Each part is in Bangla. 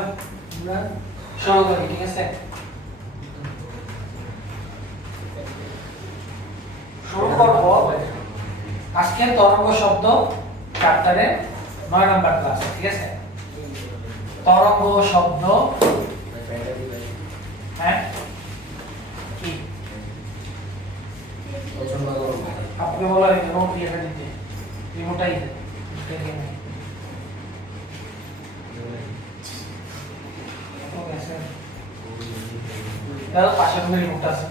আমরা শুরু করি, ঠিক আছে? শুরু করব আজকে তরঙ্গ শব্দ চ্যাপ্টারে 9 নাম্বার ক্লাস, ঠিক আছে? তরঙ্গ শব্দ, হ্যাঁ কি আপনি বলার রিমোট দিয়ে দিতে, রিমোটটাই দেখে নেই। তাহলে পাশে কোনো রিমোট আছে।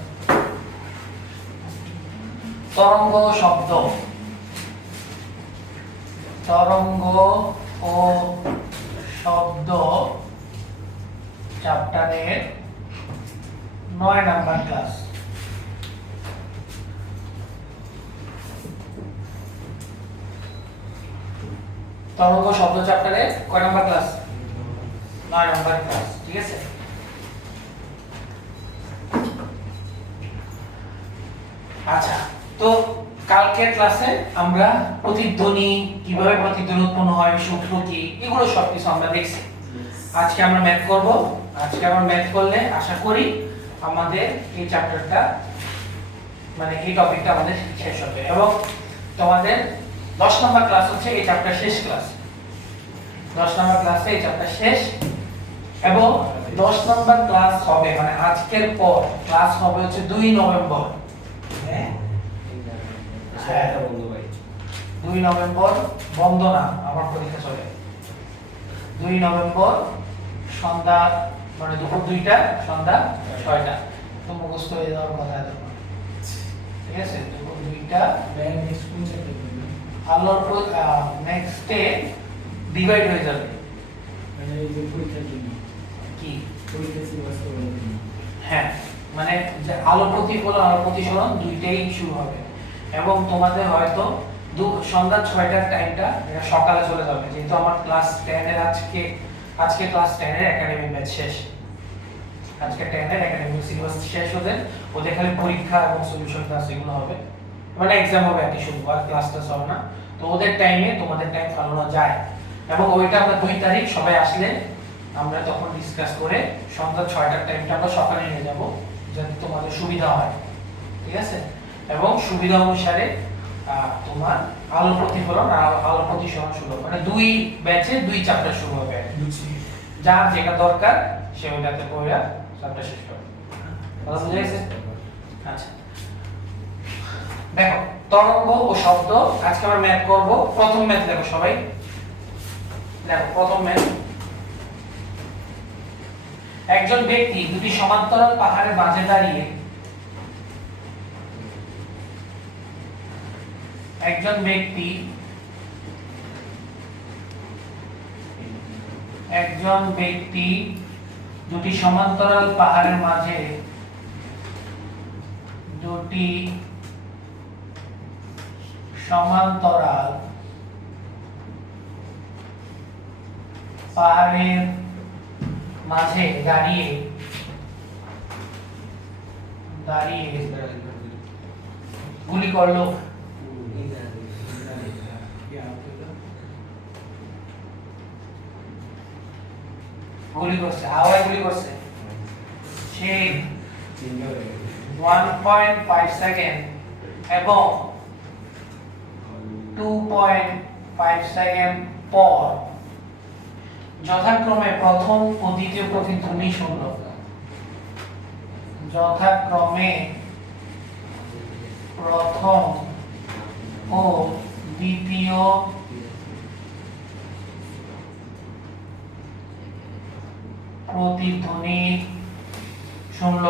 তরঙ্গ শব্দ, তরঙ্গ ও শব্দ চ্যাপ্টারের 9 নাম্বার ক্লাস। তরঙ্গ শব্দ চ্যাপ্টারে কয় নাম্বার ক্লাস? 9 নাম্বার ক্লাস, ঠিক আছে? আচ্ছা, তো কালকের ক্লাসে আমরা প্রতিধ্বনি, কিভাবে প্রতিধ্বনি উৎপন্ন হয়, সূত্র কি, এগুলো সবকিছু আমরা দেখছি। আজকে আমরা ম্যাথ করব। আজকে আমরা ম্যাথ করলে আশা করি আমাদের এই চ্যাপ্টারটা, মানে এই টপিকটা আমাদের শেষ হবে এবং তোমাদের 10 নাম্বার ক্লাস হচ্ছে এই চ্যাপ্টার শেষ ক্লাস। 10 নাম্বার ক্লাসে এই চ্যাপ্টার শেষ এবং 10 নাম্বার ক্লাস হবে, মানে আজকের পর ক্লাস হবে হচ্ছে 2 নভেম্বর। হ্যাঁ, 2 নভেম্বর বন্ধ না, আমার পরীক্ষা চলে। 2 নভেম্বর সন্ধ্যা, মানে দুপুর 2টা সন্ধ্যা 6টা। তো মুখস্থ হয়ে যাওয়ার কথা এখন, ঠিক আছে? দুপুর 2টা আলোর নেক্সট ডে ডিভাইড হয়ে যাবে, মানে এই যে পরীক্ষার জন্য কি পরীক্ষা সিলেবাস করার জন্য। হ্যাঁ, মানে যে আলো প্রতিফলন আলো প্রতিসরণ দুইটাই শুরু হবে এবং তোমাদের হয়তো সন্ধ্যা 6টার টাইমটা সকালে চলে যাবে, যেহেতু আমার ক্লাস 10 এর আজকে ক্লাস 10 এর একাডেমিক ব্যাচ শেষ। আজকে 10 এর একাডেমিক সিলেবাস শেষ হলে ওদের খালি পরীক্ষা এবং সলিউশন ক্লাস এগুলো হবে, মানে এক্সাম হবে আর কি, শুরু আর ক্লাসটা হবে না। তো ওদের টাইমে তোমাদের টাইম ফালানো যায় এবং ওইটা আমরা 2 তারিখ সবাই আসলে আমরা তখন ডিসকাস করে সন্ধ্যা 6টার টাইমটা আমরা সকালে নিয়ে যাব, যাতে তোমাদের সুবিধা হয়, ঠিক আছে? এবং সুবিধা অনুসারে তোমার আলো প্রতিফলন আর আলো প্রতিসরণ শুরু হবে, মানে 2 ব্যাচে 2 চ্যাপ্টার শুরু হবে। যার যেটা দরকার সে ওইটাতে পড়া চ্যাপ্টার শেষ করবে। কথা বুঝা গেছে? আচ্ছা, দেখো তরঙ্গ ও শব্দ। আজকে আমরা ম্যাথ করব। প্রথম ম্যাথ দেখো সবাই, দেখো প্রথম ম্যাথ। একজন ব্যক্তি দুটি সমান্তরাল পাহাড়ের মাঝে দাঁড়িয়ে একজন ব্যক্তি দুটি সমান্তরাল পাহাড়ের মাঝে দুটি সমান্তরাল পাহাড়ের মাঝে দাঁড়িয়ে গুলি করলো। গুলি করছে, হাওয়ায় গুলি করছে। সে 1.5 সেকেন্ড এবং 2.5 সেকেন্ড পর যথাক্রমে প্রথম ও দ্বিতীয় প্রতিধ্বনি শুনল। যথাক্রমে প্রথম ও দ্বিতীয় প্রতিধ্বনি শুনল।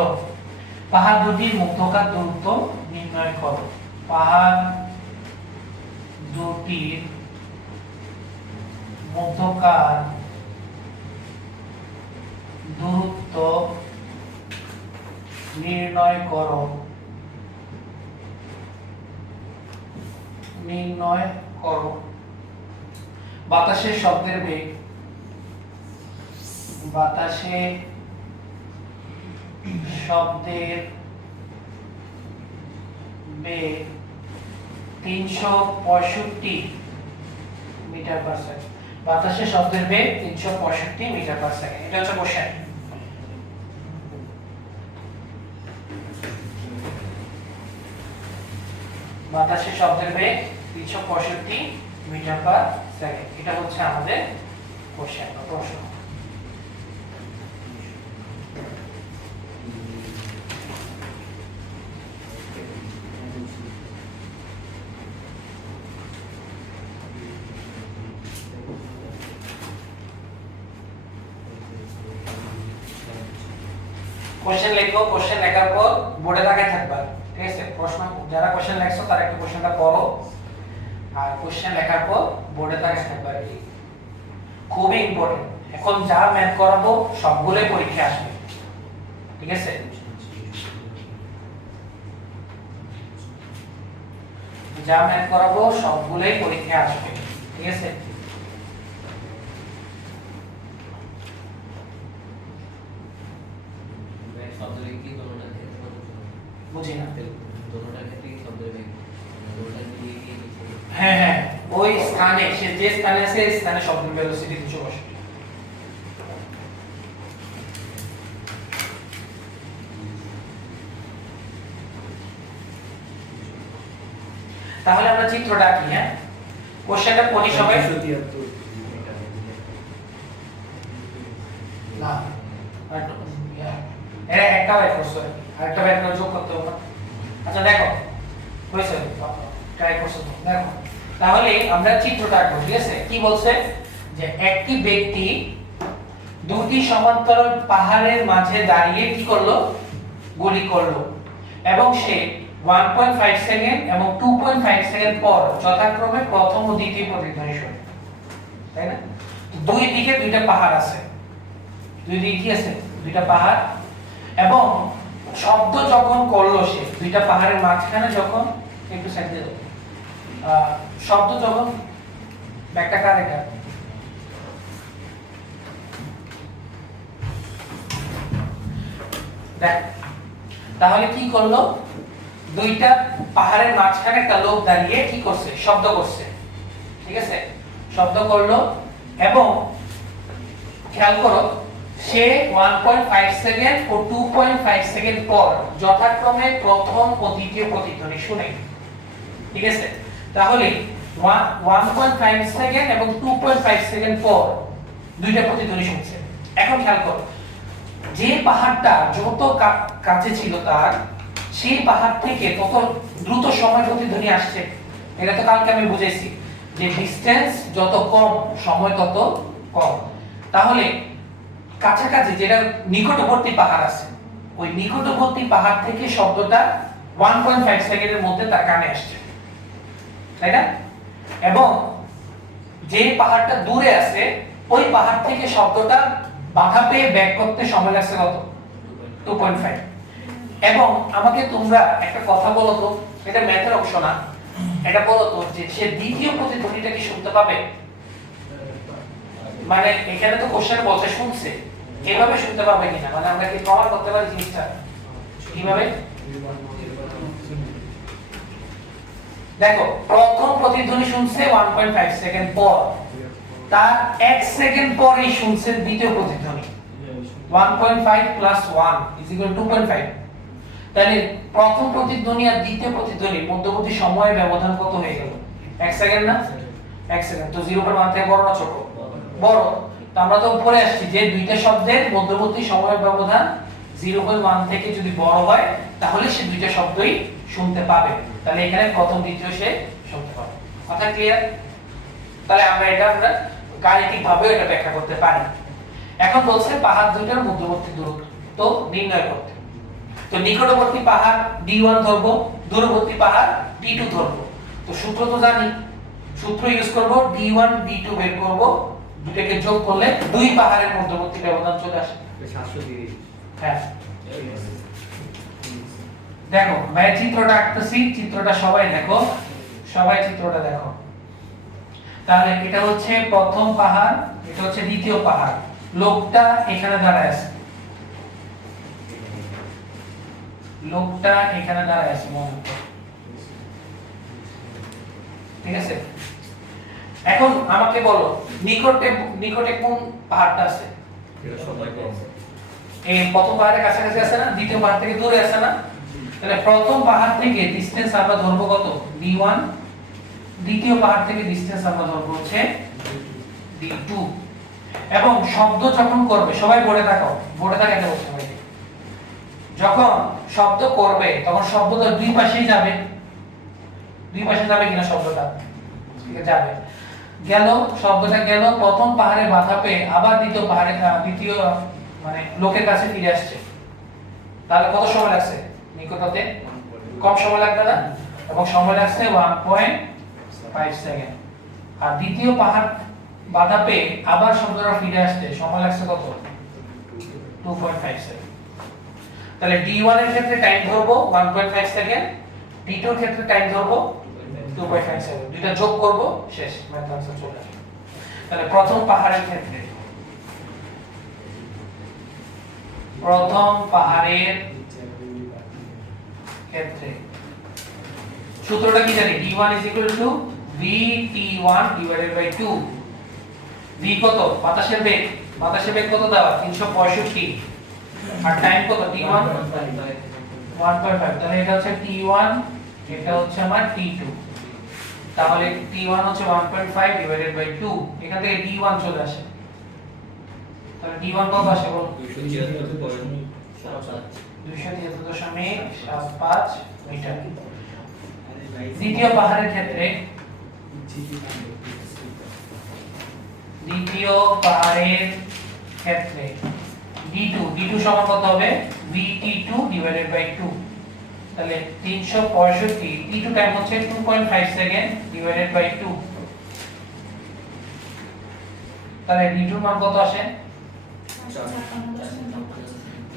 পাহাড় দুটির মধ্যকার দূরত্ব নির্ণয় করো। পাহাড় দুটির মধ্যকার দূরত্ব নির্ণয় করো। বাতাসের শব্দের বেগ, শব্দের বেগ 365 মিটার পার সেকেন্ড। বাতাসের শব্দের বেগ 365 মিটার পার সেকেন্ড। এটা হচ্ছে কোশ্চেন। বাতাসের শব্দের বেগ 365 মিটার পার সেকেন্ড। এটা হচ্ছে আমাদের কোশ্চেন বা প্রশ্ন। কোশ্চেন লিখো, কোশ্চেন লেখার পর বোর্ডে তাকায় থাকবা, ঠিক আছে? প্রশ্ন যারা কোশ্চেন লেখছো তারা একটু কোশ্চেনটা পড়ো, আর কোশ্চেন লেখার পর বোর্ডে তাকায় থাকবা। আর কি খুবই ইম্পর্টেন্ট। এখন যা ম্যাথ করাবো সবগুলোই পরীক্ষা আসবে, ঠিক আছে? যা ম্যাথ করাবো সবগুলোই পরীক্ষা আসবে, ঠিক আছে? বুঝি না। হ্যাঁ হ্যাঁ, ওই স্থানে সে যে স্থানে আছে সেই স্থানে শব্দের ভেলোসিটি 265। তাহলে আমরা চিত্রটা আঁকি। হ্যাঁ, কোশ্চেনটা পড়ি সবাই। 173 না, এটা একটা বাইট করছো, আরেকটা বাইট করে যোগ করতে হবে। আচ্ছা দেখো, হয়েছে, ট্রাই করছো তো, দেখো। তাহলে আমরা চিত্রটা আঁকবো, ঠিক আছে? কি বলছে যে একটি ব্যক্তি দুটি সমান্তরাল পাহাড়ের মাঝে দাঁড়িয়ে কি করলো, গুলি করলো, এবং সে 1.5 সেকেন্ড এবং 2.5 সেকেন্ড পর যথাক্রমে প্রথম ও দ্বিতীয় প্রতিধ্বনি শুনে, তাই না? দুই দিকে দুইটা পাহাড় আছে, দুই দিকে কি আছে, দুইটা পাহাড়, এবং শব্দ যখন করলো সে দুইটা পাহাড়ের মাঝখানে যখন, একটু সাইড দিয়ে দাও, শব্দ যখন ব্যাকটা কার এটা, দেখ। তাহলে কি করলো, দুইটা পাহাড়ের মাঝখানে একটা লোক দাঁড়িয়ে কি করছে, শব্দ করছে, ঠিক আছে? শব্দ করলো, এবং খেয়াল করো সে 1.5 সেকেন্ড ও 2.5 সেকেন্ড পর যথাক্রমে প্রথম ও দ্বিতীয় প্রতিধ্বনি শুনে, ঠিক আছে? তাহলে 1.5 সেকেন্ড এবং 2.5 সেকেন্ড পর দুইটা প্রতিধ্বনি শুনছে। এখন খেয়াল করো, যে পাহাড়টা যত কাছে ছিল তার, সেই পাহাড় থেকে তত দ্রুত সময় প্রতিধ্বনি আসছে। এটা তো কালকে আমি বুঝাইছি যে ডিসটেন্স যত কম সময় তত কম। তাহলে কাছাকাছি যেটা নিকটবর্তী পাহাড় আছে, ওই নিকটবর্তী পাহাড় থেকে শব্দটা 1.5 সেকেন্ডের মধ্যে তার কানে আসছে, তাই না? এবং যে পাহাড়টা দূরে আছে ওই পাহাড় থেকে শব্দটা বাধা পেয়ে ব্যাক করতে সময় লাগছে কত, 2.5। এবং আমাকে তোমরা একটা কথা বলো তো, এটা ম্যাথের অংশ না, এটা বলো তো যে সে দ্বিতীয় প্রতিধ্বনিটা কি শুনতে পাবে? মানে এখানে তো কোশ্চেন বলছে শুনছে, এভাবে শুনতে পাবে কিনা, মানে আমরা কি প্রমাণ করতে পারি জিনিসটা কিভাবে? দেখো, প্রথম প্রতিধ্বনি শুনছে 1.5 সেকেন্ড পর, তার 1 সেকেন্ড পরেই শুনছে দ্বিতীয় প্রতিধ্বনি। 1.5 প্লাস 1 ইজ ইকুয়াল টু 2.5। তাহলে প্রথম প্রতিধ্বনি আর দ্বিতীয় প্রতিধ্বনির মধ্যবর্তী সময়ের ব্যবধান কত হয়ে গেল? 1 সেকেন্ড না? 1 সেকেন্ড। তো 0.1 থেকে বড় না ছোট? বড়। তো আমরা তো পড়ে আসছি যে দুইটা শব্দের মধ্যবর্তী সময়ের ব্যবধান 0.1 থেকে যদি বড় হয় তাহলে সে দুইটা শব্দই শুনতে পাবে। তাহলে এখানে প্রথম দ্বিতীয় সে শুনতে পাবে। কথা ক্লিয়ার? তাহলে আমরা গাণিতিক ভাবে এটা ব্যাখ্যা করতে পারি। এখন বলছে পাহাড় দুইটার মধ্যবর্তী দূরত্ব নির্ণয় করতে। তো নিকটবর্তী পাহাড় D1 ধরবো, দূরবর্তী পাহাড় D2 ধরবো। তো সূত্র তো জানি, সূত্র ইউজ করব, D1 D2 বের করব, দুটোকে যোগ করলে দুই পাহাড়ের মধ্যবর্তী ব্যবধান চলে আসে 730। হ্যাঁ, দেখো ভাই চিত্রটা আঁকতেছি, চিত্রটা সবাই দেখো, সবাই চিত্রটা দেখো। তাহলে এটা হচ্ছে প্রথম পাহাড়, এটা হচ্ছে দ্বিতীয় পাহাড়, লোকটা এখানে দাঁড়ায় আছে, লোকটা এখানে দাঁড়ায় আছে মনে করো, ঠিক আছে? এখন আমাকে বলো নিকটে নিকটে কোন পাহাড়টা আছে? এটা সবাই কম। এই প্রথম পাহাড়ের কাছাকাছি আছে না, দ্বিতীয় পাহাড় থেকে দূরে আছে না? তাহলে প্রথম পাহাড় থেকে ডিসটেন্স আমরা ধরবো কত? d1, দ্বিতীয় পাহাড় থেকে ডিসটেন্স আমরা ধরবো হচ্ছে d2। এবং শব্দ যখন করবে সবাই বোর্ডে থাকো, বোর্ডে থাকাতে বলছে ভাই, যখন শব্দ করবে তখন শব্দ তো দুই পাশেই যাবে, দুই পাশে যাবে কিনা শব্দটা? ঠিক আছে, যাবে। গেল, শব্দটা গেল প্রথম পাহাড়ে বাধা পেয়ে আবার দ্বিতীয় পাহাড়ে দ্বিতীয় মানে লোকের কাছে ফিরে আসছে, তাহলে কত সময় লাগছে? নিকটতে কম সময় লাগবে না, এবং সময় লাগছে 1.5 সেকেন্ড। আর দ্বিতীয় পাহাড় বাধা পেয়ে আবার শব্দটা ফিরে আসতে সময় লাগছে কত? 2.5 সেকেন্ড। তাহলে d1 এর ক্ষেত্রে টাইম ধরবো 1.5 সেকেন্ড, d2 এর ক্ষেত্রে টাইম ধরবো 2.5 সেকেন্ড। দুইটা যোগ করব, শেষ, ম্যাথ আনসার চলে আসবে। তাহলে প্রথম পাহাড়ের ক্ষেত্রে, প্রথম পাহাড়ের ক্ষেত্রে সূত্রটা কি জানি? d1 vt1 divided by 2। v কত? বাতাসের বেগ, বাতাসের বেগ কত দেওয়া? 365। আর টাইম কত? t1 1.5। তাহলে এটা হচ্ছে t1, এটা হচ্ছে আমার t2। তাহলে t1 হচ্ছে 1.5 divided by 2, এখান থেকে d1 চলে আসে। তাহলে d1 কত আসে বলো? 273.75 মিটার। দ্বিতীয় পাহাড়ের ক্ষেত্রে, দ্বিতীয় পাহাড়ের ক্ষেত্রে d2 সমান কত হবে? vt2 divided by 2। তাহলে 365, t2 টাইম হচ্ছে 2.5 সেকেন্ড divided by 2। তাহলে d2 মান কত আসে?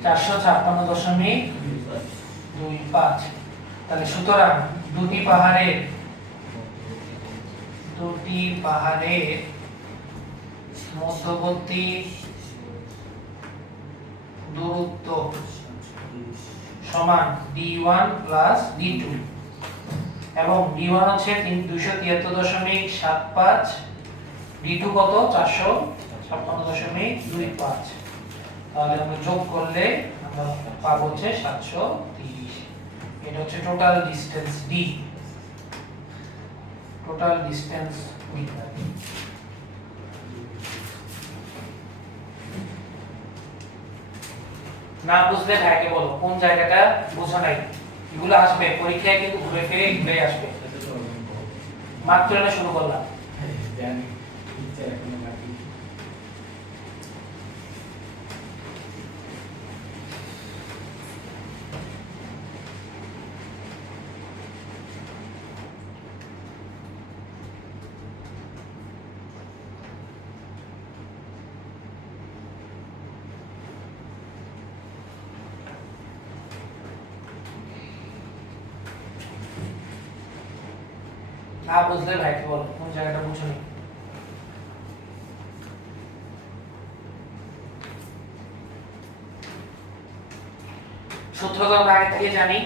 456.25। তাহলে সুতরাং দুটি পাহাড়ের মধ্যবর্তী দূরত্ব সমান d1 প্লাস d2, এবং d1 হচ্ছে 273.75, d2 কত? 456.25। তাহলে আমরা যোগ করলে আমরা পাবো হচ্ছে 730। এটা হচ্ছে total distance d, total distance d। না বুঝলে ভাইকে বলো কোন জায়গাটা বোঝা নাই। এগুলো আসবে পরীক্ষায়, কিন্তু ঘুরে ফিরে এগুলোই আসবে। মাত্র না শুরু করলাম। জানি ইচ্ছা এখন বাকি। না বুঝলে ভাইকে বলো কোন জায়গাটা বুঝো নি। সূত্র তো আমরা আগে থেকে জানি,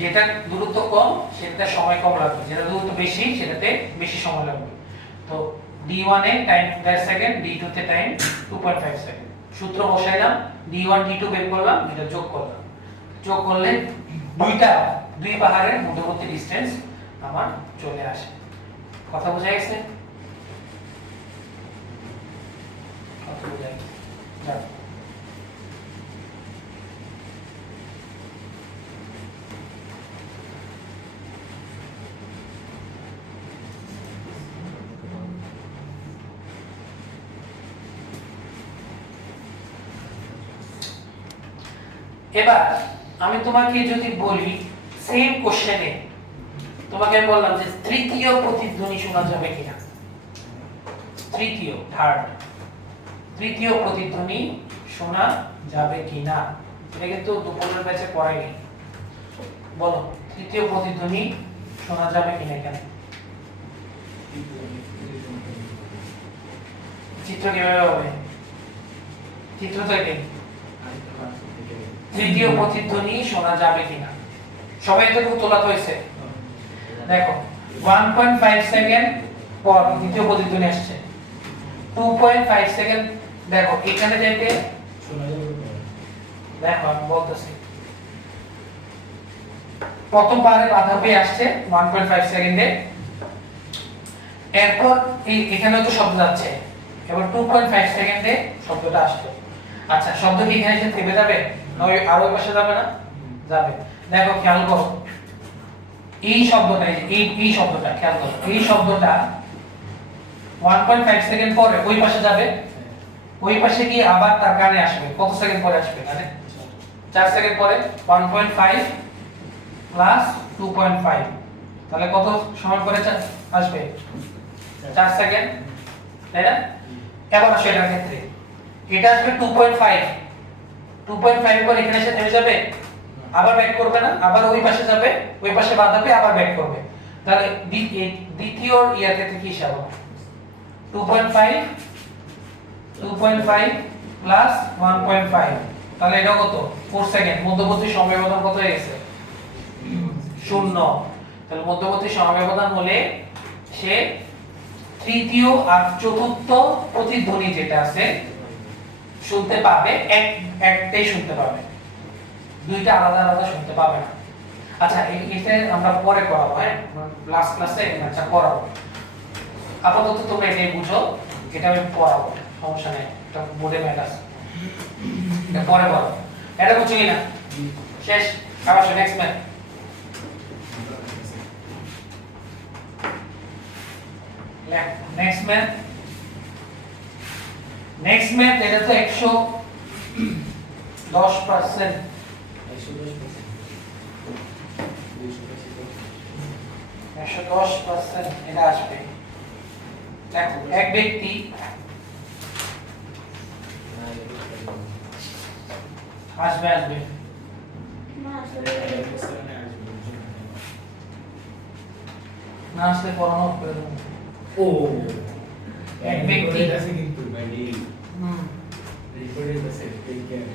যেটা দূরত্ব কম সেটাতে সময় কম লাগবে, যেটা দূরত্ব বেশি সেটাতে বেশি সময় লাগবে। তো d1 এ টাইম 10 সেকেন্ড, d2 তে টাইম 2.5 সেকেন্ড। সূত্র বসাইলাম, d1 d2 বের করলাম, এটা যোগ করলাম। যোগ করলে দুই পাহাড়ের মধ্যবর্তী ডিসটেন্স আমার চলে আসে। কথা বোঝা গেছে? কথা বোঝা গেছে। যাও। এবার আমি তোমাকে যদি বলি সেম কোশ্চেনে তোমাকে আমি বললাম যে তৃতীয় প্রতিধ্বনি শোনা যাবে কিনা, তৃতীয় প্রতিধ্বনি শোনা যাবে কিনা, এটা কিন্তু দুপুরের ব্যাচে পড়াইনি। বলো তৃতীয় প্রতিধ্বনি শোনা যাবে কিনা এখানে? চিত্র কিভাবে হবে? চিত্র তো এটাই, তৃতীয় প্রতিধ্বনি শোনা যাবে কিনা। সবাই এতে উত্তর হয়েছে? দেখো 1.5 সেকেন্ড পর দ্বিতীয় প্রতিধ্বনি আসছে 2.5 সেকেন্ড। দেখো এখানে যেতে শোনা যাবে তো? দেখো আমি বলতেছি, প্রথমবারে বাধা পেয়ে আসছে 1.5 সেকেন্ডে, এরপর এখানে তো শব্দ যাচ্ছে, এবার 2.5 সেকেন্ডে শব্দটা আসলো। আচ্ছা শব্দ কি এখানে এসে থেমে যাবে না আর ওই পাশে যাবে না? যাবে। দেখো খেয়াল করো এই শব্দটা, এই শব্দটা খেয়াল করো, এই শব্দটা 1.5 সেকেন্ড পরে ওই পাশে যাবে, ওই পাশে গিয়ে আবার তার কানে আসবে। কত সেকেন্ড পরে আসবে কানে? 4 সেকেন্ড পরে 1.5 প্লাস 2.5, তাহলে কত সময় পরে আসবে? 4 সেকেন্ড, তাই না? এবার আসো এটার ক্ষেত্রে, এটা আসবে 2.5, 2.5 পর এখানে এসে থেমে যাবে, আবার ব্যাক করবে না, আবার ওই পাশে যাবে, ওই পাশে বাঁধাবে, আবার ব্যাক করবে। তাহলে দ্বিতীয় ইয়ার ক্ষেত্রে কি হিসাব হবে? 2.5 প্লাস 1.5, তাহলে এটা কত? 4 সেকেন্ড। মধ্যবর্তী সময় ব্যবধান কত হয়ে গেছে? 0। তাহলে মধ্যবর্তী সময় ব্যবধান হলে সে তৃতীয় আর চতুর্থ প্রতিধ্বনি যেটা আছে শুনতে পাবে, একটাই শুনতে পাবে, দুইটা আলাদা আলাদা শুনতে পাবে না। আচ্ছা এটা আমরা পরে করাবো, হ্যাঁ লাস্ট ক্লাসে এটা করাবো। আপাতত তোমরা এটাই বুঝো, এটা আমি পড়াবো, সমস্যা নেই, এটা বোর্ডে ম্যাথ আছে, এটা পরে বলো। এটা বুঝছো কিনা? শেষ। আবার নেক্সট ম্যাথ। নেক্সট ম্যাথ এটা তো 110%, 110% এটা আসবে। দেখো এক ব্যক্তি আসবে না আসলে পড়ানো করে দেবো। ও এক ব্যক্তি আছে কিন্তু মানে রেকর্ডেড আছে, টেক কেয়ার।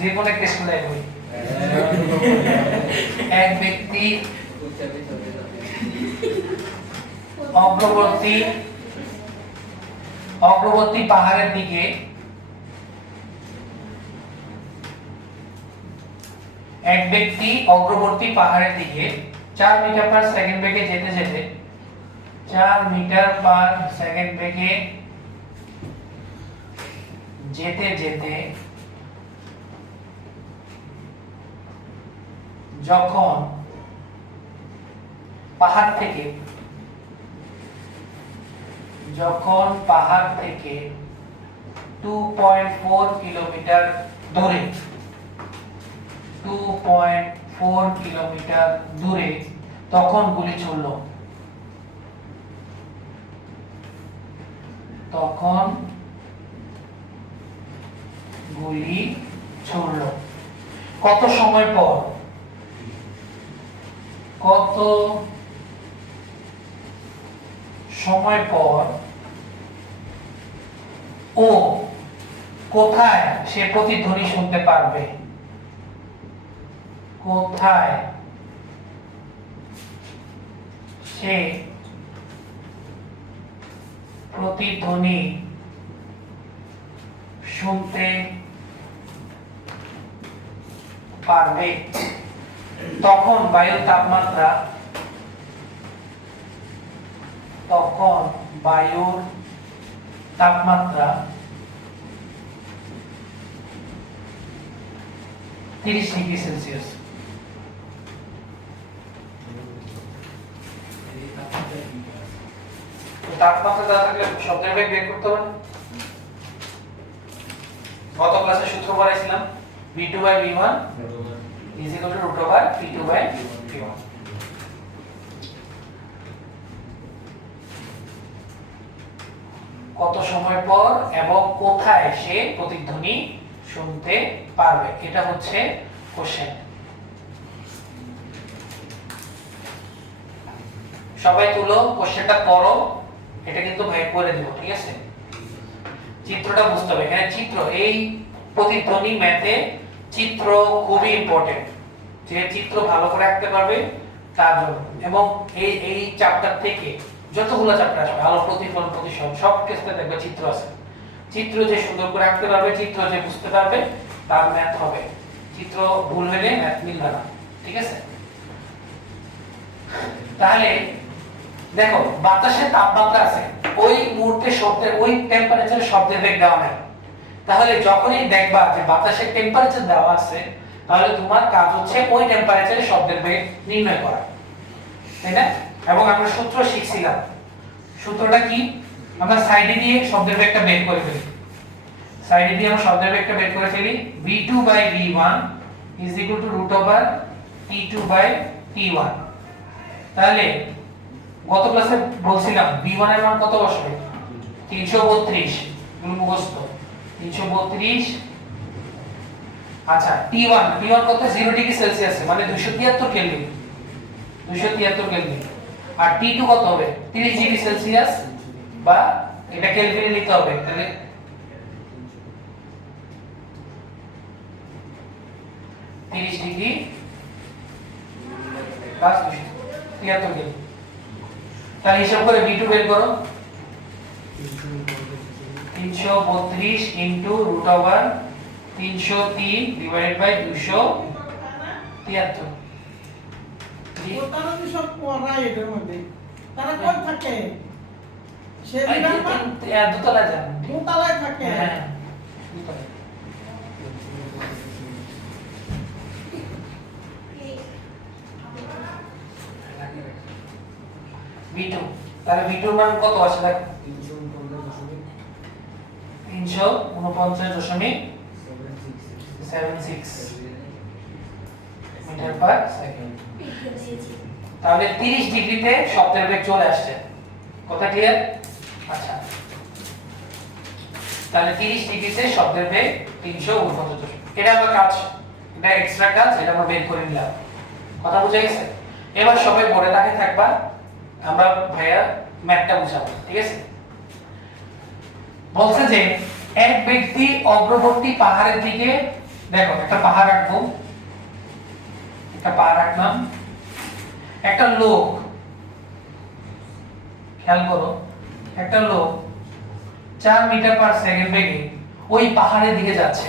যে কোনো একটা স্কুলে বই। এক ব্যক্তি অগ্রবর্তী পাহাড়ের দিকে এক ব্যক্তি অগ্রবর্তী পাহাড়ের দিকে 4 মিটার পার সেকেন্ড বেগে যেতে যেতে 4 মিটার পার সেকেন্ড বেগে যেতে যেতে যখন পাহাড় থেকে 2.4 কিলোমিটার দূরে 2.4 কিলোমিটার দূরে তখন গুলি ছুড়ল, কত সময় পর? ও কোথায় সে প্রতিধ্বনি শুনতে পারবে? কোথায় সে প্রতিধ্বনি শুনতে পারবে? তখন বায়ুর তাপমাত্রা 30 ডিগ্রি সেলসিয়াস। তাপমাত্রা যা থাকলে শব্দের বেগ বের করতে হবে। গত ক্লাসে সূত্র পড়াইছিলাম v2/v1 √p2/v1। কত সময় পর এবং কোথায় সে প্রতিধ্বনি শুনতে পারবে, এটা হচ্ছে কোশ্চেন। সবাই তুলো, কোশ্চেনটা পড়ো, এটা কিন্তু ভাই করে দেব, ঠিক আছে? চিত্রটা বুঝতে হবে, এখানে চিত্র, এই প্রতিধ্বনি ম্যাথে চিত্র খুবই ইম্পর্টেন্ট। যে চিত্র ভালো করে আঁকতে পারবে তার জন্য, এবং এই চ্যাপ্টার থেকে যতগুলো চ্যাপ্টার আসবে, আলো প্রতিফলন প্রতিসরণ, সব ক্ষেত্রে দেখবে চিত্র আছে। চিত্র যে সুন্দর করে আঁকতে পারবে, চিত্র যে বুঝতে পারবে, তার ম্যাথ হবে। চিত্র ভুল হলে ম্যাথ মিলবে না, ঠিক আছে? তাহলে দেখো বাতাসের তাপমাত্রা আছে, ওই মুহূর্তে শব্দের ওই টেম্পারেচারে শব্দের বেগ দেওয়া নাই। তাহলে যখনই দেখবা যে বাতাসের টেম্পারেচার দেওয়া আছে, তাহলে তোমার কাজ হচ্ছে ওই টেম্পারেচারে শব্দের বেগ নির্ণয় করা, তাই না? এবং আমরা সূত্র শিখছিলাম, সূত্রটা কি? আমরা সাইডে দিয়ে শব্দের বেগটা বের করে ফেলি, সাইডে দিয়ে আমরা শব্দের বেগটা বের করে ফেলি। v2 by v1 is equal to root over t2 by t1। তাহলে গত ক্লাসে বলছিলাম v1 এর মান কত বসবে? 332, এগুলো মুখস্থ। 332। আচ্ছা t1 কত? 0 ডিগ্রি সেলসিয়াস, মানে 273 কেলভিন, 273 কেলভিন। আর t2 কত হবে? 30 ডিগ্রি সেলসিয়াস, বা এটা কেলভিনে নিতে হবে, তাহলে 30 ডিগ্রি প্লাস 273 কেলভিন। তাহলে হিসাব করে v2 বের করো। 332 into root over 303 divided by 273। তারা তো সব পড়ায় এটার মধ্যে, তারা কোন থাকে? সে দোতলায় যান, দোতলায় থাকে। হ্যাঁ দোতলায়। v2, তাহলে v2 এর মান কত আসে দেখ? 349.76 মিটার পার সেকেন্ড। তাহলে 30 ডিগ্রিতে শব্দের বেগ চলে আসছে, কথা ক্লিয়ার? আচ্ছা, তাহলে 30 ডিগ্রিতে শব্দের বেগ 349। এটা আমরা কাজ, এটা এক্সট্রা কাজ, এটা আমরা বের করে নিলাম। কথা বুঝা গেছে? এবার সবাই পড়ে তাকিয়ে থাকবা, আমরা ভাইয়া ম্যাথটা বুঝাবো, ঠিক আছে? বলছে যে এক ব্যক্তি অগ্রবর্তী পাহাড়ের দিকে, দেখো একটা পাহাড় আঁকবো, একটা পাহাড় আঁকলাম, একটা লোক, খেয়াল করো, একটা লোক 4 মিটার পার সেকেন্ড বেগে ওই পাহাড়ের দিকে যাচ্ছে।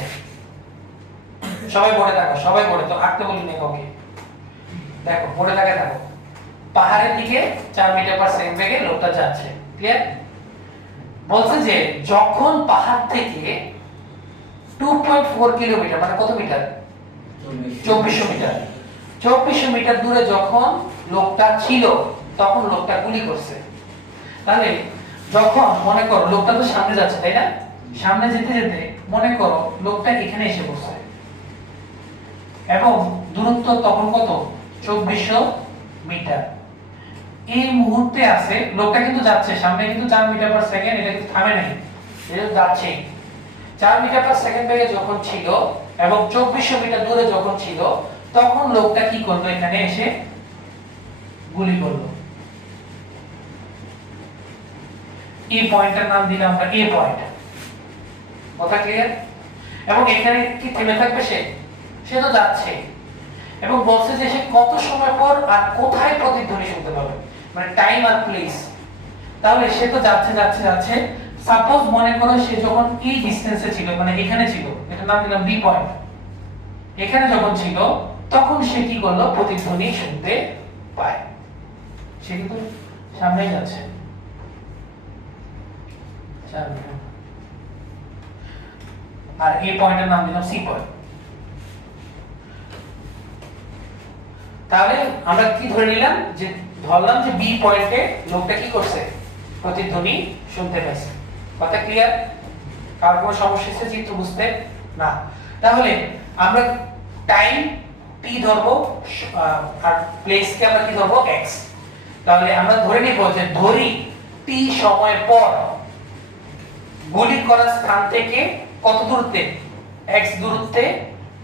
সবাই পড়ে থাকো, সবাই পড়ে, তো আঁকতে বলি না কাউকে। দেখো পড়ে থাকো, পাহাড়ের দিকে 4 মিটার পার সেকেন্ড বেগে লোকটা যাচ্ছে, ক্লিয়ার? বলছে যে যখন পাহাড় থেকে 2.4 কিলোমিটার, মানে কত মিটার? 2400 মিটার, 2400 মিটার দূরে যখন লোকটা ছিল, তখন লোকটা গুলি করছে। তাহলে যখন মনে করো লোকটা তো সামনে যাচ্ছে, তাই না? সামনে যেতে যেতে মনে করো লোকটা এখানে এসে বসছে, এবং দূরত্ব তখন কত? 2400 মিটার। এই মুহূর্তে আছে, লোকটা কিন্তু যাচ্ছে সামনে, কিন্তু 4 মিটার পার সেকেন্ড, এটা কিন্তু থামে নাই, এটা যাচ্ছে। 4 মিটার পার সেকেন্ড বেগে যখন ছিল এবং 2400 মিটার দূরে যখন ছিল, তখন লোকটা কি করলো? এখানে এসে গুলি করলো। এই পয়েন্টটার নাম দিলাম আমরা এ পয়েন্ট, কথা ক্লিয়ার? এবং এখানে কি থেমে থাকবে সে? সে তো যাচ্ছে, এবং বলছে যে সে কত সময় পর আর কোথায় প্রতিধ্বনি শুনতে পাবে, মানে টাইম আর প্লেস। তাহলে সে তো যাচ্ছে যাচ্ছে যাচ্ছে, সাপোজ মনে করো সে যখন এই ডিসটেন্সে ছিল, মানে এখানে ছিল, এটার নাম দিলাম বি পয়েন্ট, এখানে যখন ছিল তখন সে কি করলো? প্রতিধ্বনি শুনতে পায়। সে কিন্তু সামনেই যাচ্ছে, আর এই পয়েন্টের নাম দিলাম সি পয়েন্ট। তাহলে আমরা কি ধরে নিলাম? যে ধরলাম যে বি পয়েন্টে লোকটা কি করছে? প্রতিধ্বনি শুনতে পাইছে, কথা ক্লিয়ার? কার কোনো সমস্যা হচ্ছে চিত্র বুঝতে? না। তাহলে আমরা টাইম টি ধরবো, আর প্লেস কে আমরা কি ধরবো? এক্স। তাহলে আমরা ধরে নিব যে ধরি টি সময় পর গুলি করার স্থান থেকে কত দূরত্বে? এক্স দূরত্বে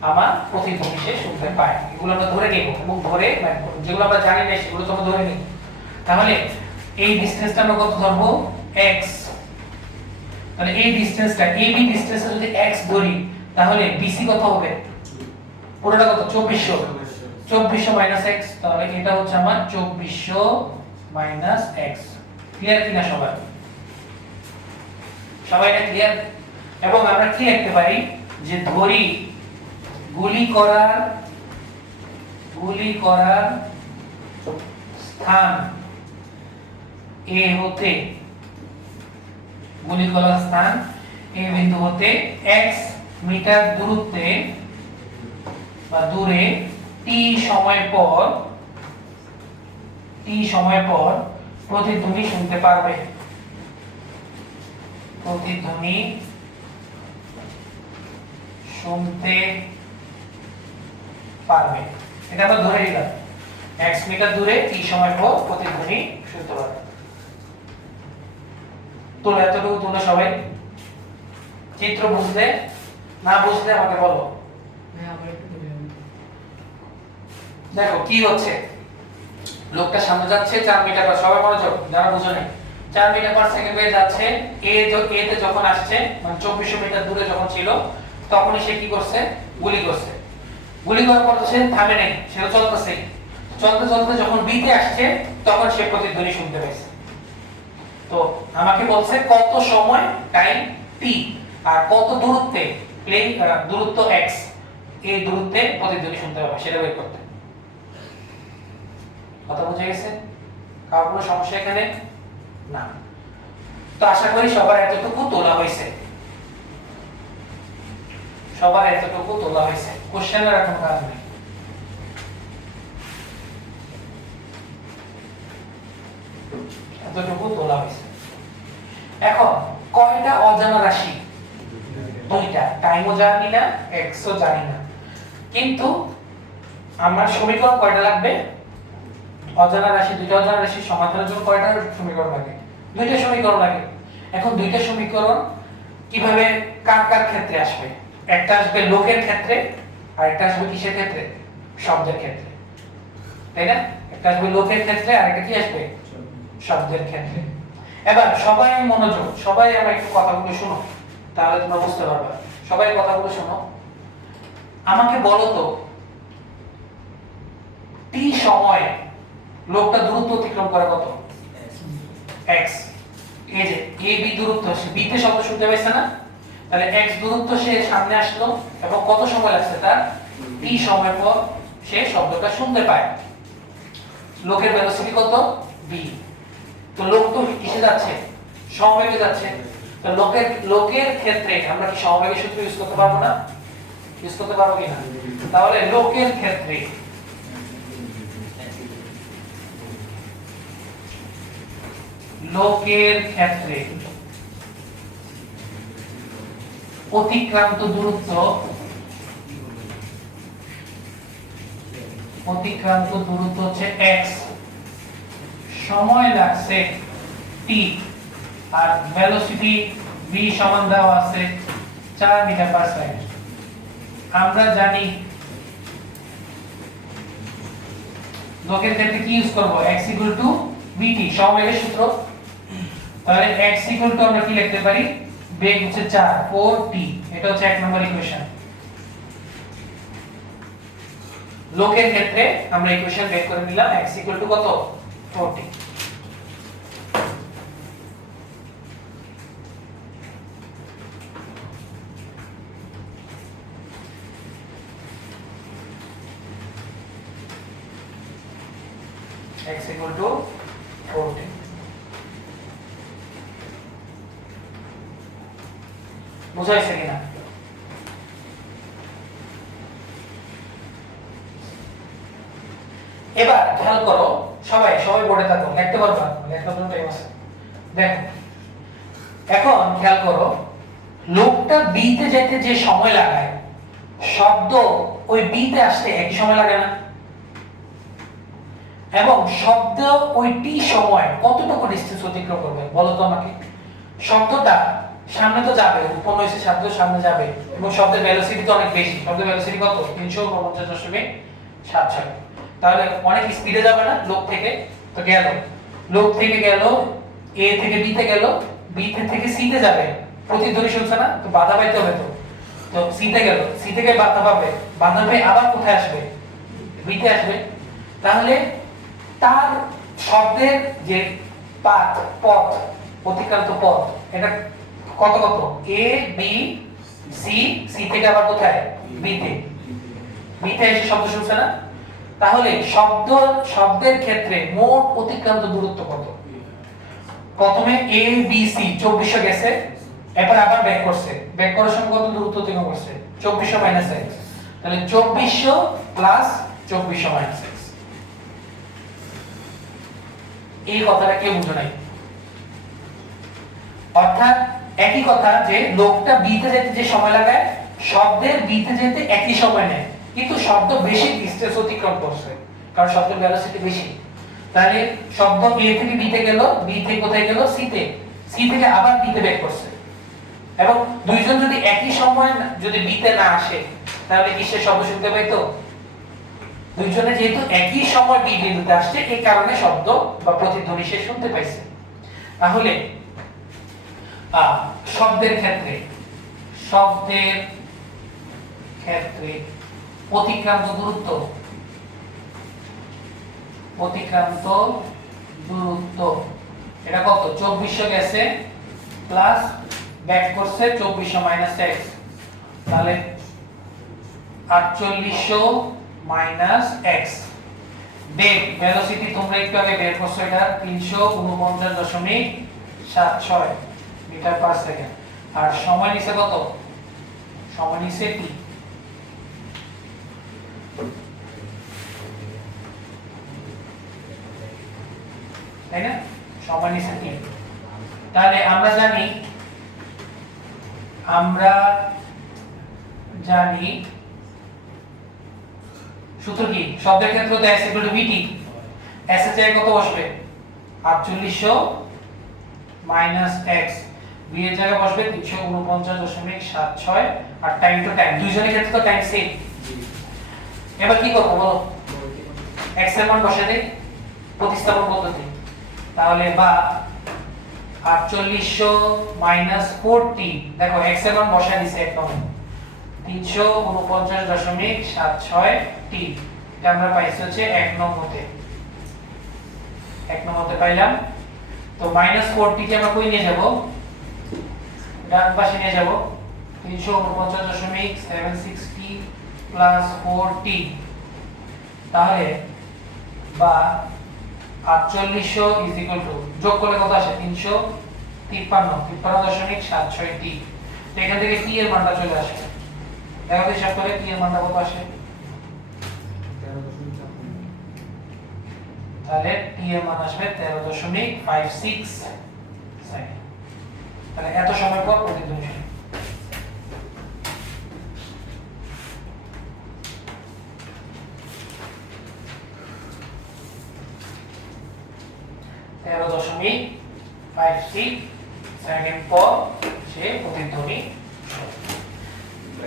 আমার প্রতিধ্বনি সে শুনতে পায়। এগুলো আমরা ধরে নিব, এবং ধরে যেগুলো আমরা জানি না সেগুলো তো আমরা ধরে নিব। তাহলে এই ডিসটেন্সটা আমরা কত ধরবো? x। তাহলে এই ডিসটেন্সটা, AB ডিসটেন্সটা যদি x ধরি, তাহলে BC কত হবে? পুরোটা কত? 2400। 2400 - x, তাহলে এটা হচ্ছে আমার 2400 - x। ক্লিয়ার কিনা সবার? সবাই এটা ক্লিয়ার? এবং আমরা কি লিখতে পারি যে ধরি গুলি করার স্থান এ হতে, গুলি করার স্থান এ বিন্দু হতে x মিটার দূরত্বে বা দূরে t সময় পর প্রতিধ্বনি শুনতে পারবে। প্রতিধ্বনি শুনতে পারবে, এটা আমরা ধরে নিলাম। x মিটার দূরে t সময় পর প্রতিধ্বনি শুনতে পারবে। তো এতটুকু তোমরা সবাই চিত্র বুঝলে, না বুঝলে আমাকে বলো। দেখো কি হচ্ছে, লোকটা সামনে যাচ্ছে 4 মিটার পার, সবাই মনোযোগ যারা বুঝো নাই, 4 মিটার পার সেকেন্ডে যাচ্ছে। এ তে যখন আসছে মানে 2400 মিটার দূরে যখন ছিল তখনই সে কি করছে, গুলি করছে। গুলি করার পর সে থামে নাই, সে চলতেছে। চলতে চলতে যখন বি তে আসছে তখন সে প্রতিধ্বনি শুনতে পাইছে। তো আমাকে বলছে কত সময় টাইম টি আর কত দূরত্বে দূরত্ব x, এই দূরত্বে প্রতিধ্বনি শুনতে পাবে সেটা বের করতে। কথা বুঝে গেছে? কারো কোনো সমস্যা এখানে না? তো আশা করি সবার এতটুকু তোলা হয়েছে, সবার এতটুকু তোলা হয়েছে। কোশ্চেনের এখন কাজ নেই। এতটুকু তোলা হয়েছে। এখন কয়টা অজানা রাশি? দুইটা। টাইমও জানি না, এক্সও জানি না, কিন্তু আমার সমীকরণ কয়টা লাগবে? অজানা রাশি, দুইটা অজানা রাশির সমাধানের জন্য কয়টা সমীকরণ লাগে? দুইটা সমীকরণ লাগে। এখন দুইটা সমীকরণ কিভাবে কার কার ক্ষেত্রে আসবে? একটা আসবে লোকের ক্ষেত্রে আর একটা আসবে কিসের ক্ষেত্রে? শব্দের ক্ষেত্রে, তাই না? একটা আসবে লোকের ক্ষেত্রে আর একটা কি আসবে? শব্দের ক্ষেত্রে। এবার সবাই মনোযোগ, সবাই আমার একটু কথাগুলো শোনো, তাহলে তোমরা বুঝতে পারবে। সবাই কথাগুলো শোনো। আমাকে বলো তো টি সময় লোকটা দূরত্ব অতিক্রম করে কত? x। এই যে a b দূরত্ব, সে b তে শব্দ শুনতে পাইছে না? তাহলে x দূরত্ব সে সামনে আসলো এবং কত সময় লাগছে তার? t সময় পর সে শব্দটা শুনতে পায়। লোকের ভেলোসিটি কত? v। তো লোক তো কিসে যাচ্ছে? সমবেগে যাচ্ছে। তো লোকের ক্ষেত্রে আমরা কি সমবেগের সূত্র ইউজ করতে পারবো না? ইউজ করতে পারবো কিনা? তাহলে লোকের ক্ষেত্রে অতিক্রান্ত দূরত্ব হচ্ছে x, সময় লাগছে t, আর ভেলোসিটি v সমান দেওয়া আছে 4 মিটার পার সেকেন্ড। আমরা জানি লোকের ক্ষেত্রে কি ইউজ করব? x vt, সমবেগের সূত্র। তাহলে x আমরা কি লিখতে পারি? বেগ হচ্ছে 4t, এটা হচ্ছে 1 নম্বর ইকুয়েশন। লোকের ক্ষেত্রে আমরা ইকুয়েশন বের করে নিলাম, x কত? 4t। x 4t। বুঝাইছে কিনা? এবার খেয়াল করো, সবাই বোর্ডে থাকো, লিখতে পারবা, লেখার জন্য টাইম আছে। দেখো এখন খেয়াল করো, লোকটা বি তে যেতে যে সময় লাগায়, শব্দ ওই বি তে আসতে একই সময় লাগে না? এবং শব্দ ওই টি সময় কতটুকু ডিসটেন্স অতিক্রম করবে বলো তো আমাকে? শব্দটা সামনে তো যাবে, উৎপন্ন হয়েছে শব্দ সামনে যাবে, এবং শব্দের ভেলোসিটি তো অনেক বেশি। শব্দের ভেলোসিটি কত? 349.76। তাহলে অনেক স্পিডে যাবে না লোক থেকে? তো গেল, লোক থেকে গেল, এ থেকে বি তে গেল, বি থেকে সি তে যাবে, প্রতিধ্বনি শুনছে না? তো বাধা পাইতে হবে। তো সি তে গেল, সি থেকে বাধা পাবে, বাধা পেয়ে আবার কোথায় আসবে? বি তে আসবে। তাহলে তার শব্দের যে পাথ পথ অতিক্রান্ত পথ এটা কত কত এ বি সি সি থেকে আবার কোথায় বি তে এসে শব্দ শুনছে না তাহলে শব্দের ক্ষেত্রে মোট অতিক্রান্ত দূরত্ব কত প্রথমে এ বি সি 2400 গেছে এরপর আবার ব্যাক করছে ব্যাক করার সময় কত দূরত্ব অতিক্রম করছে 2400 মাইনাস x তাহলে 2400 প্লাস 2400 মাইনাস x এই কথাটা কেউ বুঝে নাই অর্থাৎ একই কথা যে লোকটা বিতে যেতে যে সময় লাগায় শব্দের বিতে যেতে একই সময় নেয় কিন্তু শব্দ বেশি ডিসটেন্স অতিক্রম করছে কারণ শব্দের ভেলোসিটি বেশি তাহলে শব্দ এ থেকে বি তে গেল বি থেকে কোথায় গেল সি তে সি থেকে আবার বি তে ব্যাক করছে এবং দুইজন যদি একই সময় যদি বি তে না আসে তাহলে কি সে শব্দ শুনতে পাইতো দুইজনে যেহেতু একই সময় বি বিন্দুতে আসছে এই কারণে শব্দ বা প্রতিধ্বনি সে শুনতে পাইছে তাহলে শব্দের ক্ষেত্রে অতিক্রান্ত দূরত্ব এটা কত 2400 গেছে প্লাস ব্যাক করছে 2400 মাইনাস x তাহলে 4800 মাইনাস x বেগ ভেলোসিটি তোমরা একটু আগে বের করছো এটা 349.76 মিটার পার সেকেন্ড আর সময় নিছে কত সময় নিছে t তাই না সময় নিছে t তাহলে আমরা জানি সূত্র কি শব্দের ক্ষেত্রে তো s vt s এর জায়গায় কত বসবে 4800 মাইনাস x b এর জায়গায় বসবে 349.76 আর টাইম টু টাইম দুইজনের ক্ষেত্রে তো টাইম সেম এবার কি করব বলো x এর মান বসে দেই প্রতিস্থাপন পদ্ধতি তাহলে বা 4800 মাইনাস 4t দেখো x এর মান বসায় দিছে একদম 349.76t এটা আমরা পাইছি হচ্ছে 1 নম্বরতে পাইলাম তো -4t কে আমরা কই নিয়ে যাব ডান পাশে নিয়ে যাব 349.76t 4t তাহলে বা 4800 যোগ করলে কত আসে 353.76t এখান থেকে t এর মানটা চলে আসে দেখো তো হিসাব করে t এর মানটা কত আসে তাহলে t এর মান আসবে 13.56 সেকেন্ড তাহলে এত সময় পর প্রতিধ্বনি শুনি সেকেন্ড পর সে প্রতিধ্বনি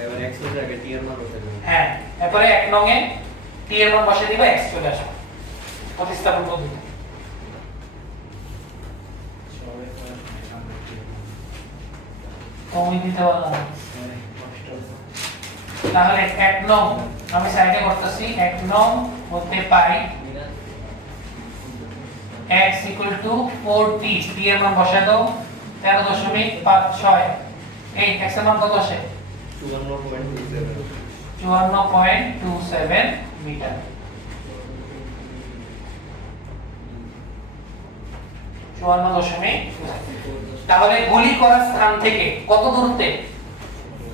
এবার x এর জায়গায় t এর মান বসাতে হবে হ্যাঁ এরপরে 1 নং এ t এর মান বসিয়ে দিবা x চলে আসবে প্রতিস্থাপন পদ্ধতি তুমি দিতে পারলাম তাহলে 1 নং আমি সাইডে করতেছি 1 নং হতে পাই x 4t t এর মান বসায় দাও 13.56 এই x এর মান কত আসে 54.27 মিটার 54.27 তাহলে গুলি করার স্থান থেকে কত দূরত্বে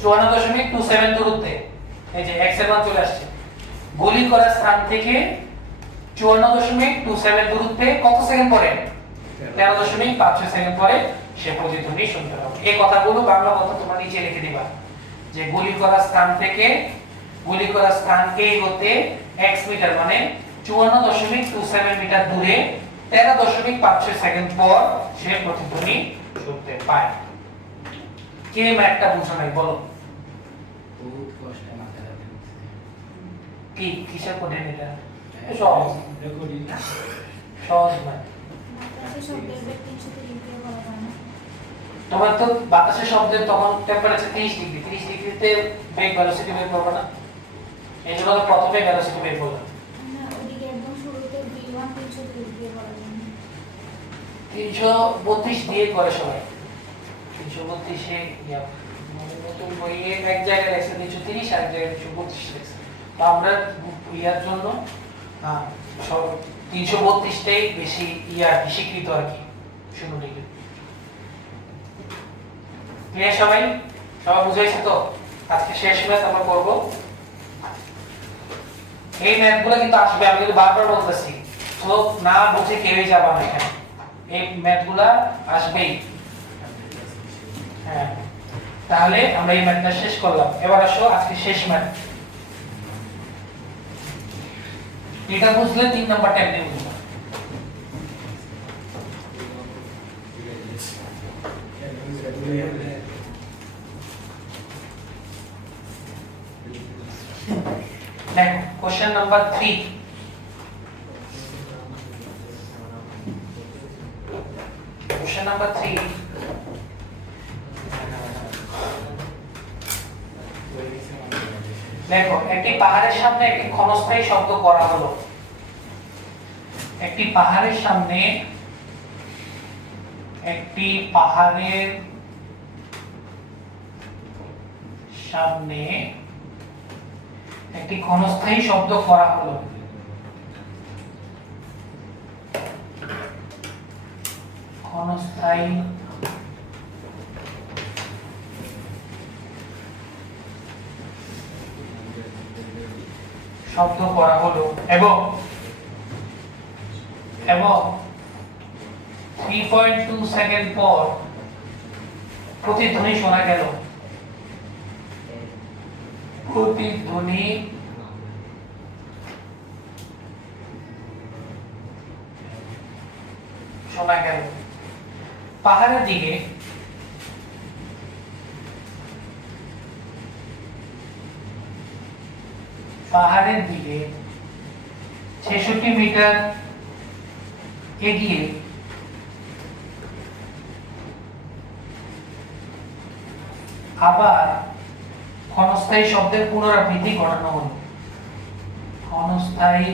54.27 দূরত্বে এই যে x এর মান চলে আসছে গুলি করার স্থান থেকে 54.27 দূরত্বে কত সেকেন্ড পরে 13.56 সেকেন্ড পরে সে প্রতিধ্বনি শুনতে পাবে এই কথাগুলো বাংলা কথা তোমরা নিচে লিখে দিবা যে গুলি করার স্থান থেকে গুলি করার স্থান a হতে x মিটার মানে 54.27 মিটার দূরে 13.56 সেকেন্ড পর সে প্রতিধ্বনি শুনতে পায় কে ম্যাথটা বুঝো নাই বলো বহুত কষ্ট মাথায় রাখতে কি কিসের কঠিন এটা সহজ রেকর্ডিং সহজ নয় তোমার তো বাতাসের শব্দের তখন টেম্পারেচার 30 ডিগ্রিতে বেগ ভেলোসিটি বের করবে না এই জন্য তো প্রথমে ভেলোসিটি বের করলাম 332 দিয়ে করে সবাই 332 নতুন বইয়ে এক জায়গায় লেখছে 330 আর এক জায়গায় 332 লেখছে। তো আমরা ইয়ার জন্য 332টাই বেশি স্বীকৃত আর কি শুনুন লিখে। ক্লিয়ার সবাই? সবাই বুঝাইছে তো? আজকে শেষ ম্যাথ আমরা করব। এই ম্যাথগুলো কিন্তু আসবে, আমি কিন্তু বারবার বলতেছি, তো না বুঝে কেউই যাবা না এখানে, এই ম্যাথগুলা আসবেই। হ্যাঁ, তাহলে আমরা এই ম্যাথটা শেষ করলাম। এবার আসো আজকে শেষ ম্যাথ। এটা বুঝলে 3 নাম্বারটা এমনি বুঝবা। দেখো কোশ্চেন নাম্বার 3। কোশ্চেন নাম্বার 3, দেখো একটি পাহাড়ের সামনে একটি ক্ষণস্থায়ী শব্দ করা হলো। একটি পাহাড়ের সামনে একটি ক্ষণস্থায়ী শব্দ করা হলো। ক্ষণস্থায়ী শব্দ করা হলো এবং 3.2 সেকেন্ড পর প্রতিধ্বনি শোনা গেল। প্রতিধ্বনি শোনা গেল। পাহাড়ের দিকে পাহাড়ের দিকে 66 মিটার এগিয়ে আবার ক্ষণস্থায়ী শব্দের পুনরাবৃত্তি ঘটানো হলো। ক্ষণস্থায়ী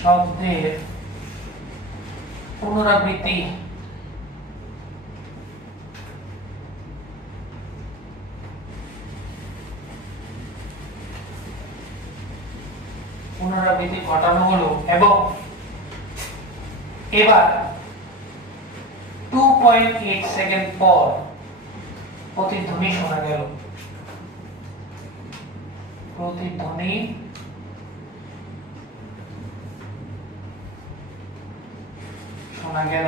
শব্দের পুনরাবৃত্তি ঘটানো হলো এবং এবার 2.8 সেকেন্ড পর প্রতিধ্বনি শোনা গেল। প্রতিধ্বনি শোনা গেল।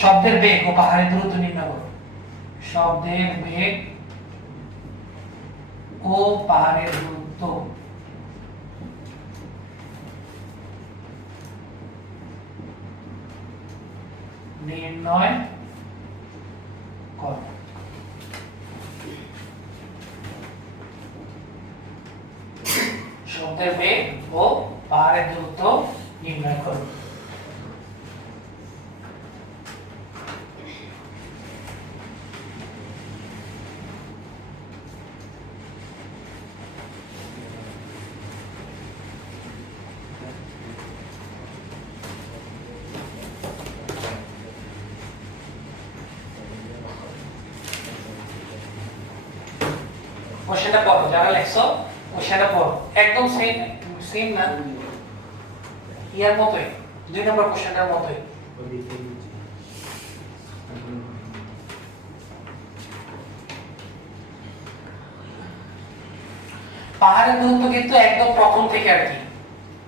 শব্দের বেগ ও পাহাড়ের দূরত্ব নির্ণয় করো। শব্দের বেগ ও পাহাড়ের দূরত্ব নির্ণয় করো। শব্দের বেগ ও পাহাড়ের দূরত্ব নির্ণয় করো। কোশ্চেনটা পড়ো, যারা লেখছো কোশ্চেনটা পড়ো, একদম সেম না, ইয়ার মতোই, 2 নম্বর কোশ্চেনটার মতোই। পাহাড়ের দূরত্ব কিন্তু একদম প্রথম থেকে আর কি,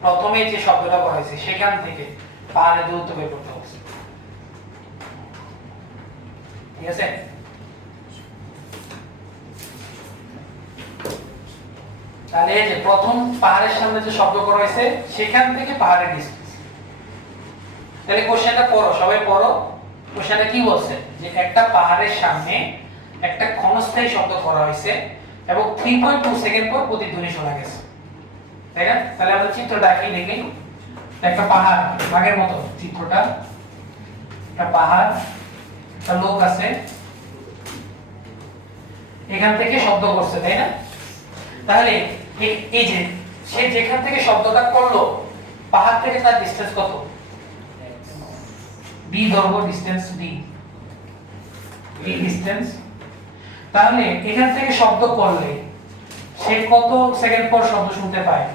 প্রথমে যে শব্দটা বলা হয়েছে সেখান থেকে পাহাড়ের দূরত্ব বের করতে হবে। ঠিক আছে? তাহলে এই যে প্রথম পাহাড়ের সামনে যে শব্দ করা হয়েছে সেখান থেকে পাহাড়ের ডিসটেন্স। তাহলে কোশ্চেনটা পড়ো, সবাই পড়ো। কোশ্চেনটা কি বলছে যে একটা পাহাড়ের সামনে একটা ক্ষণস্থায়ী শব্দ করা হয়েছে এবং 3.2 সেকেন্ড পর প্রতিধ্বনি শোনা গেছে, তাই না? তাহলে আমরা চিত্রটা আঁকি দেখি। একটা পাহাড়, বাঘের মতো চিত্রটা, একটা পাহাড়, একটা লোক আছে, এখান থেকে শব্দ করছে, তাই না? তাহলে এই যে সে যেখান থেকে শব্দটা করলো পাহাড় থেকে তার ডিসটেন্স কত? b ধরবো, ডিসটেন্স b ডিসটেন্স। তাহলে এখান থেকে শব্দ করলে সে কত সেকেন্ড পর শব্দ শুনতে পায়?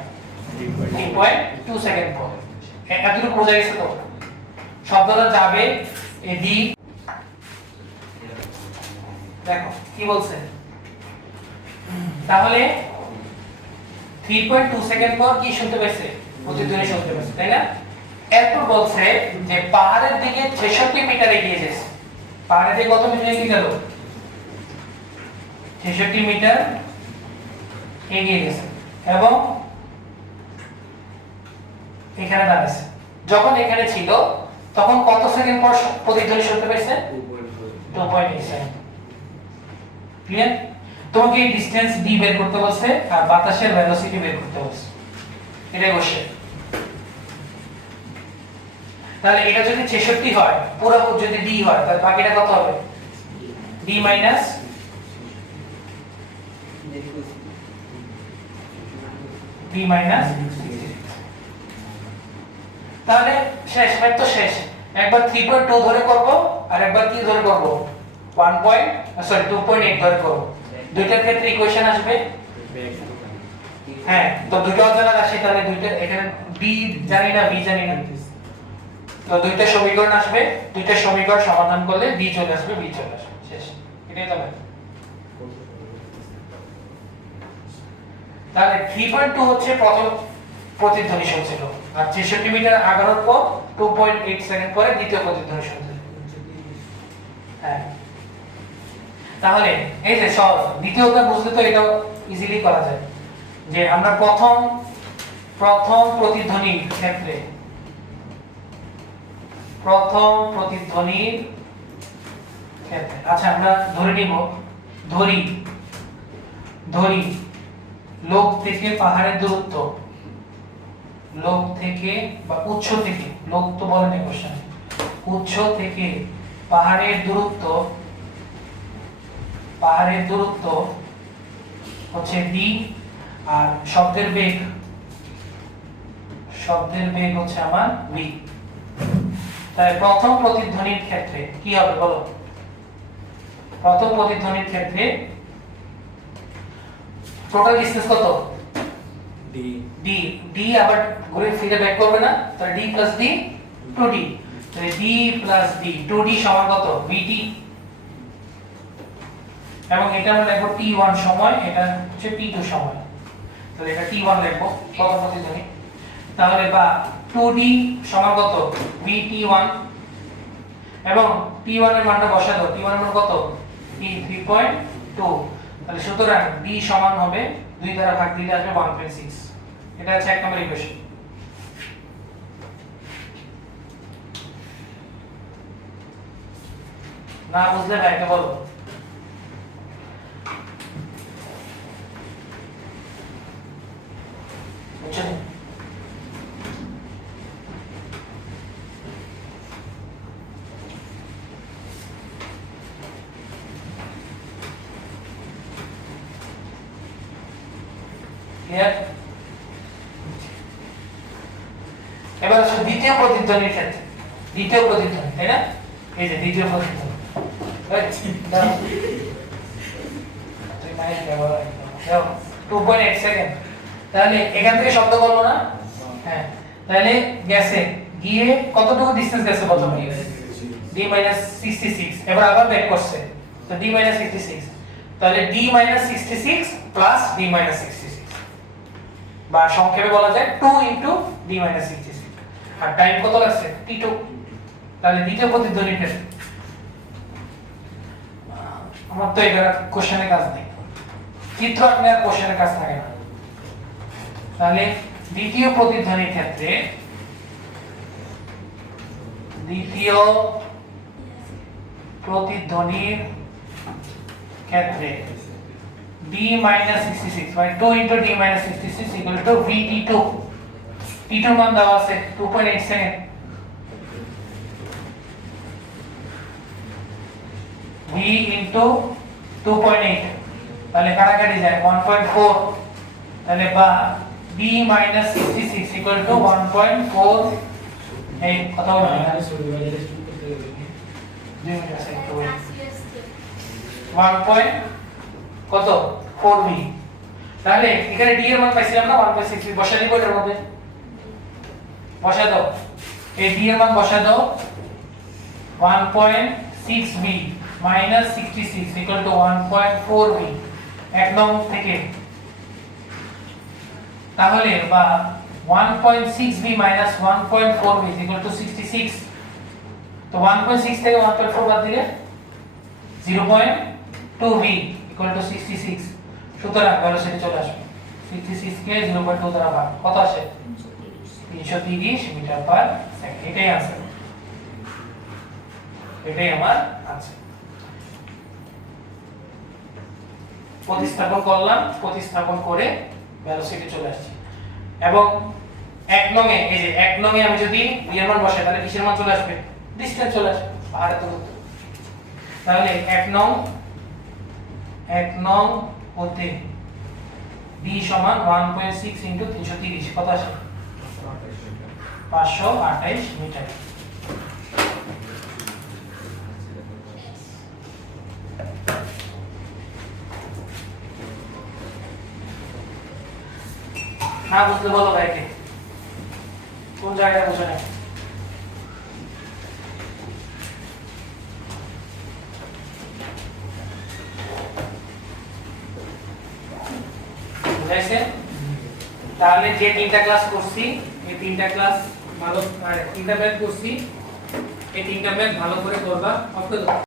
3.2 সেকেন্ড পর। এতটুকু বোঝা গেছে তো? শব্দটা যাবে এই d, দেখো কি বলছে, তাহলে 3.2 সেকেন্ড পর কি শুনতে পেয়েছে? প্রতিধ্বনি শুনতে পেয়েছে, তাই না? এরপর বলছে যে পাহাড়ের দিকে 66 মিটার এগিয়ে গেছে। পাহাড়ের দিকে কত মিটার এগিয়ে গেল? 66 মিটার এগিয়ে গেছে এবং এখানে দাঁড়াচ্ছে। যখন এখানে ছিল তখন কত সেকেন্ড পর প্রতিধ্বনি শুনতে পেয়েছে? 2.8 সেকেন্ড। ক্লিয়ার? তোমাকে এই ডিসটেন্স d বের করতে বলছে আর বাতাসের ভেলোসিটি বের করতে বলছে, এটাই কোশ্চেন। তাহলে এটা যদি 66 হয়, পুরো যদি d হয়, তাহলে বাকিটা কত হবে? d minus d minus 66। তাহলে শেষ, ভাই তো শেষ। একবার 3.2 ধরে করব আর একবার কি ধরে করব? 2.8 ধরে করব। দুইটার ক্ষেত্রে ইকুয়েশন আসবে। হ্যাঁ, তো দুটো অজানা রাশি, তাহলে দুইটা এখানে b জানি না, b জানি না, তো দুইটা সমীকরণ আসবে, দুইটা সমীকরণ সমাধান করলে b চলে আসবে, b চলে আসবে, শেষ। এটাই তো ব্যাপার। তাহলে 3.2 হচ্ছে প্রথম প্রতিধ্বনি শুনছিল, আর 66 মিটার আগানোর পর 2.8 সেকেন্ড পরে দ্বিতীয় প্রতিধ্বনি শুনছিল। হ্যাঁ, তাহলে এই যে সহজ, দ্বিতীয়টা বুঝলে তো এটা ইজিলি করা যায় যে আমরা প্রথম প্রতিধ্বনির ক্ষেত্রে আচ্ছা আমরা ধরে নিব, ধরি লোক থেকে পাহাড়ের দূরত্ব, লোক থেকে বা উৎস থেকে, লোক তো বলেনি কোশ্চেন, উৎস থেকে পাহাড়ের দূরত্ব হচ্ছে d, আর শব্দের বেগ হচ্ছে আমার v। তাহলে প্রথম প্রতিধ্বনির ক্ষেত্রে কি হবে বলো? প্রথম প্রতিধ্বনির ক্ষেত্রে টোটাল ডিসটেন্স কত? d আবার ঘুরে ফিরে ব্যাক করবে না, তাহলে d + d 2d, তাহলে d + d 2d সমান কত? vt। এবং এটা আমরা লিখব t1 সময়, এটা হচ্ছে t2 সময়, তাহলে এটা t1 লিখব প্রথম প্রতিধ্বনি। তাহলে বা 2d সমান কত? vt1, এবং t1 এর মানটা বসা দাও, t1 এর মান কত? t 3.2, তাহলে সুতরাং d সমান হবে 2 দ্বারা ভাগ দিলে আসবে 1.6। এটা হচ্ছে এক নম্বর ইকুয়েশন। না বুঝলে ভাইকে বলো। বুঝছেন? ক্লিয়ার? এবার আসো দ্বিতীয় প্রতিধ্বনির ক্ষেত্রে। দ্বিতীয় প্রতিধ্বনি, তাই না? এই যে দ্বিতীয় প্রতিধ্বনি, তুই মাইক ব্যবহার করো 2.8 সেকেন্ড। তাহলে এখান থেকে শব্দ করলো না? হ্যাঁ, তাহলে গেছে, গিয়ে কতটুকু ডিসটেন্স গেছে প্রথমে? d - 66, এবার আবার ব্যাক করছে, তো d - 66, তাহলে d - 66 প্লাস d - 66, বা সংক্ষেপে বলা যায় 2 * d - 66, আর টাইম কত লাগছে? t2। তাহলে দ্বিতীয় প্রতিধ্বনির ক্ষেত্রে আমার তো এবার কোশ্চেনের কাজ নেই, চিত্র আঁকলে আর কোশ্চেনের কাজ থাকে না। তাহলে দ্বিতীয় প্রতিধ্বনির ক্ষেত্রে d - 66 মানে 2 * d - 66 = vt2। t2 মান দেওয়া আছে 2.8 সেকেন্ড, v * 2.8, তাহলে কাটাকাটি যায় 1.4, তাহলে বা b minus 66 equal to 1.4 এই কথা বলুন এখানে সুবিধাবাজারে শুরু করতে হবে কি? 2 মিনিট আছে একটু wait। 1 পয়েন্ট কত 4b তাহলে এখানে d এর মান পাইছিলাম না 1.6 বসা দিব এর মধ্যে বসা দাও এই d এর মান বসা দাও 1.6b minus 66 equal to 1.4b এক নং থেকে তাহলে বা 1.6b minus 1.4b is equal to 66 তো 1.6 থেকে 1.4 বাদ দিলে 0.2b equal to 66 সুতরাং ভেলোসিটি চলে আসবে 66 কে 0.2 দ্বারা ভাগ কত আসে 330 মিটার পার সেকেন্ড এটাই आंसर এটাই আমার आंसर প্রতিস্থাপন করলাম প্রতিস্থাপন করে ভেলোসিটি চলে আসছে এবং এক নঙে এই যে এক নঙে আমি যদি v এর মান বসাই তাহলে কিসের মান চলে আসবে ডিসটেন্স চলে আসবে আর তো তাহলে এক নং হতে b সমান 1.6 ইনটু 330 কত আসে 528 মিটার না বুঝলে বলো ভাইকে কোন জায়গায় বুঝে না বুঝাইছে তাহলে যে তিনটা ক্লাস করছি এই তিনটা ক্লাস ভালো তিনটা ব্যাচ করছি এই তিনটা ব্যাচ ভালো করে করবা অফ করে দাও